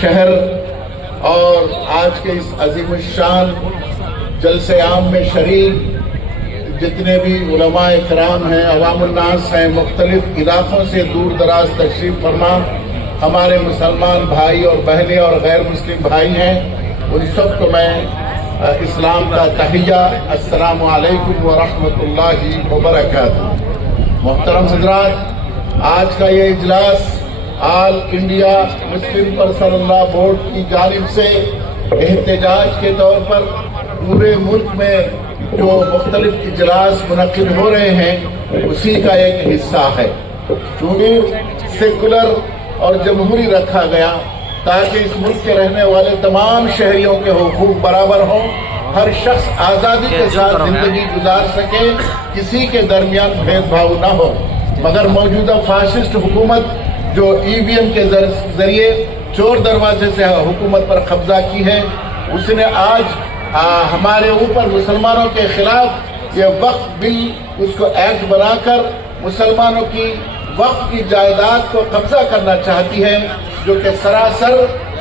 شہر اور آج کے اس عظیم الشان جلسے عام میں شریک جتنے بھی علماء کرام ہیں، عوام الناس ہیں، مختلف علاقوں سے دور دراز تشریف فرما ہمارے مسلمان بھائی اور بہنیں اور غیر مسلم بھائی ہیں، ان سب کو میں اسلام کا تحیہ السلام علیکم ورحمۃ اللہ وبرکاتہ۔ محترم حضرات، آج کا یہ اجلاس آل انڈیا مسلم پرسنل لا بورڈ کی جانب سے احتجاج کے طور پر پورے ملک میں جو مختلف اجلاس منعقد ہو رہے ہیں اسی کا ایک حصہ ہے۔ چونکہ سیکولر اور جمہوری رکھا گیا تاکہ اس ملک کے رہنے والے تمام شہریوں کے حقوق برابر ہوں، ہر شخص آزادی کے ساتھ زندگی گزار سکے، کسی کے درمیان بھید بھاؤ نہ ہو۔ مگر موجودہ فاشسٹ حکومت جو EVM کے ذریعے چور دروازے سے حکومت پر قبضہ کی ہے، اس نے آج ہمارے اوپر مسلمانوں کے خلاف یہ وقف بل اس کو ایکٹ بنا کر مسلمانوں کی وقف کی جائیداد کو قبضہ کرنا چاہتی ہے، جو کہ سراسر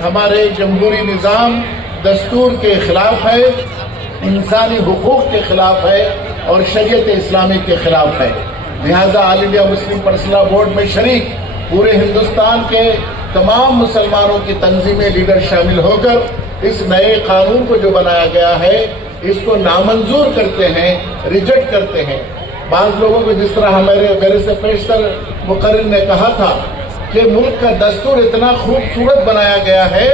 ہمارے جمہوری نظام دستور کے خلاف ہے، انسانی حقوق کے خلاف ہے اور شریعت اسلامی کے خلاف ہے۔ لہذا آل انڈیا مسلم پرسنل لا بورڈ میں شریک پورے ہندوستان کے تمام مسلمانوں کی تنظیمیں لیڈر شامل ہو کر اس نئے قانون کو جو بنایا گیا ہے اس کو نامنظور کرتے ہیں، ریجیکٹ کرتے ہیں۔ بعض لوگوں کو جس طرح میرے سے پیشتر مقرر نے کہا تھا کہ ملک کا دستور اتنا خوبصورت بنایا گیا ہے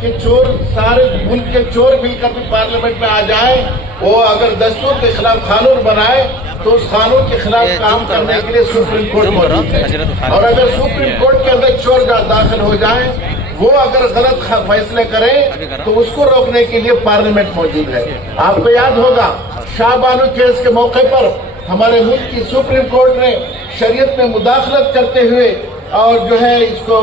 کہ چور سارے ملک کے چور مل کر بھی پارلیمنٹ میں آ جائیں، وہ اگر دستور کے خلاف قانون بنائے تو اس قانون کے خلاف کام کرنے کے لیے سپریم کورٹ موجود ہے، اور اگر سپریم کورٹ کے اندر چور داخل ہو جائیں، وہ اگر غلط فیصلے کریں تو اس کو روکنے کے لیے پارلیمنٹ موجود ہے۔ آپ کو یاد ہوگا شاہ بانو کیس کے موقع پر ہمارے ملک کی سپریم کورٹ نے شریعت میں مداخلت کرتے ہوئے اور جو ہے اس کو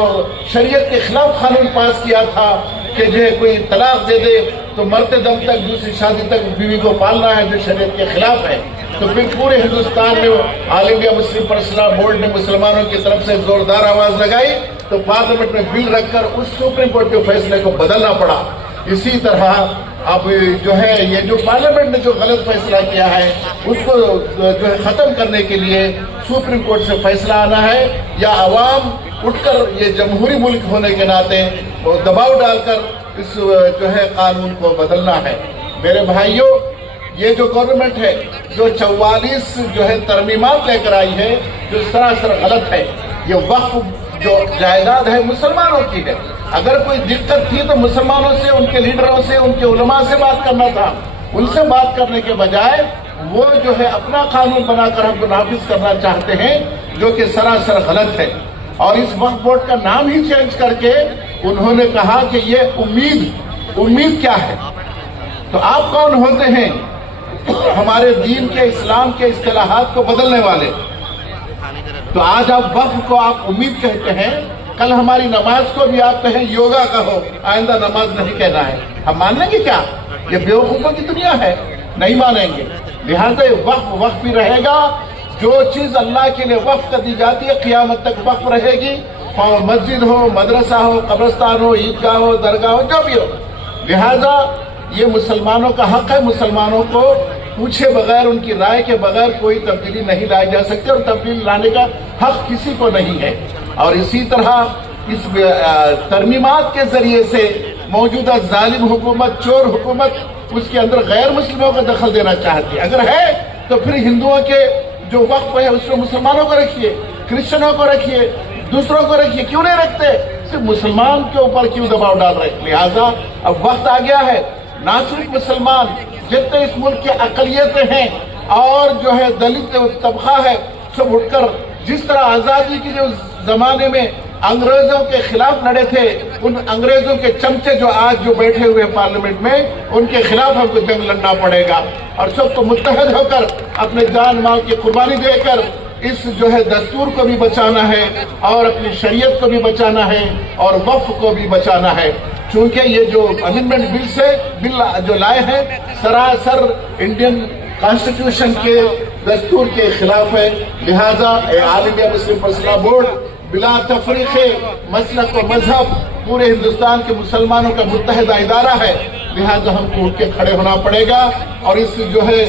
شریعت کے خلاف قانون پاس کیا تھا کہ جو ہے کوئی طلاق دے دے تو مرتے دم تک دوسری شادی تک بیوی کو پالنا ہے، جو شریعت کے خلاف ہے۔ تو پھر پورے ہندوستان میں آل انڈیا مسلم پرسنل لا بورڈ نے مسلمانوں کی طرف سے زوردار آواز لگائی تو پارلیمنٹ میں بل رکھ کر اس سپریم کورٹ کے فیصلے کو بدلنا پڑا۔ اسی طرح اب جو ہے یہ جو پارلیمنٹ نے جو غلط فیصلہ کیا ہے اس کو جو ہے ختم کرنے کے لیے سپریم کورٹ سے فیصلہ آنا ہے، یا عوام اٹھ کر یہ جمہوری ملک ہونے کے ناطے وہ دباؤ ڈال کر اس جو ہے قانون کو بدلنا ہے۔ میرے بھائیوں، یہ جو گورنمنٹ ہے جو 44 جو ہے ترمیمات لے کر آئی ہے جو سراسر غلط ہے۔ یہ وقف جو جائیداد ہے مسلمانوں کی ہے، اگر کوئی دقت تھی تو مسلمانوں سے، ان کے لیڈروں سے، ان کے علماء سے بات کرنا تھا۔ ان سے بات کرنے کے بجائے وہ جو ہے اپنا قانون بنا کر ہم کو نافذ کرنا چاہتے ہیں، جو کہ سراسر غلط ہے۔ اور اس وقف بورڈ کا نام ہی چینج کر کے انہوں نے کہا کہ یہ امید کیا ہے؟ تو آپ کون ہوتے ہیں ہمارے دین کے، اسلام کے اصطلاحات کو بدلنے والے؟ تو آج آپ وقف کو آپ امید کہتے ہیں، کل ہماری نماز کو بھی آپ کہیں یوگا کہو، آئندہ نماز نہیں کہنا ہے۔ ہم مان لیں گے کیا؟ یہ بیوقوفوں کی دنیا ہے، نہیں مانیں گے۔ لہٰذا وقف ہی رہے گا۔ جو چیز اللہ کے لیے وقف کر دی جاتی ہے قیامت تک وقف رہے گی، مسجد ہو، مدرسہ ہو، قبرستان ہو، عیدگاہ ہو، درگاہ ہو، جو بھی ہو۔ لہٰذا یہ مسلمانوں کا حق ہے، مسلمانوں کو پوچھے بغیر، ان کی رائے کے بغیر کوئی تبدیلی نہیں لائی جا سکتی، اور تبدیلی لانے کا حق کسی کو نہیں ہے۔ اور اسی طرح اس ترمیمات کے ذریعے سے موجودہ ظالم حکومت، چور حکومت، اس کے اندر غیر مسلموں کو دخل دینا چاہتی ہے۔ اگر ہے تو پھر ہندوؤں کے جو وقف ہے اس میں مسلمانوں کو رکھیے، کرسچنوں کو رکھیے، دوسروں کو رکھیے، کیوں نہیں رکھتے؟ صرف مسلمان کے اوپر کیوں دباؤ ڈال رہے؟ لہٰذا اب وقت آ گیا ہے، نہ صرف مسلمان، جتنے اس ملک کی اقلیتیں ہیں اور جو ہے دلت طبقہ ہے، سب اٹھ کر جس طرح آزادی کے جو زمانے میں انگریزوں کے خلاف لڑے تھے، ان انگریزوں کے چمچے جو آج جو بیٹھے ہوئے پارلیمنٹ میں، ان کے خلاف ہم کو جنگ لڑنا پڑے گا، اور سب کو متحد ہو کر اپنے جان مال کی قربانی دے کر اس جو ہے دستور کو بھی بچانا ہے اور اپنی شریعت کو بھی بچانا ہے اور وقف کو بھی بچانا ہے۔ چونکہ یہ جو امینڈمنٹ بل جو لائے ہیں سراسر انڈین کانسٹیٹیوشن کے دستور کے خلاف ہے، لہذا آل انڈیا مسلم پرسنل لا بورڈ بلا تفریق مسلک و مذہب پورے ہندوستان کے مسلمانوں کا متحدہ ادارہ ہے، لہذا ہم کو اٹھ کے کھڑے ہونا پڑے گا اور اس جو ہے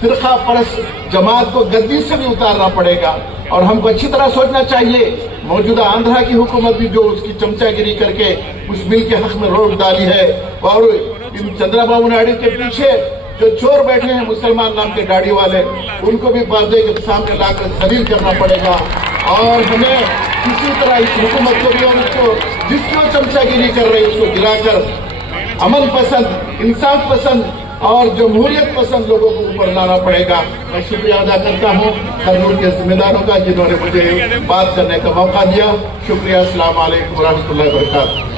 فرقہ پرست جماعت کو گدی سے بھی اتارنا پڑے گا۔ اور ہم کو اچھی طرح سوچنا چاہیے، موجودہ آندھرا کی حکومت بھی جو اس کی چمچا گیری کر کے اس بل کے حق میں روک ڈالی ہے، اور ان چندرا بابو نائیڈو کے پیچھے جو چور بیٹھے ہیں مسلمان نام کے داڑھی والے، ان کو بھی پردے کے سامنے لا کر ذلیل کرنا پڑے گا۔ اور ہمیں اسی طرح اس حکومت کو بھی اور اس کو جس کی وہ چمچا گیری کر رہے اس کو گرا کر امن پسند، انصاف پسند اور جمہوریت پسند لوگوں کو اوپر لانا پڑے گا۔ میں شکریہ ادا کرتا ہوں کرنول کے ذمہ داروں کا جنہوں نے مجھے بات کرنے کا موقع دیا۔ شکریہ، السلام علیکم ورحمۃ اللہ وبرکاتہ۔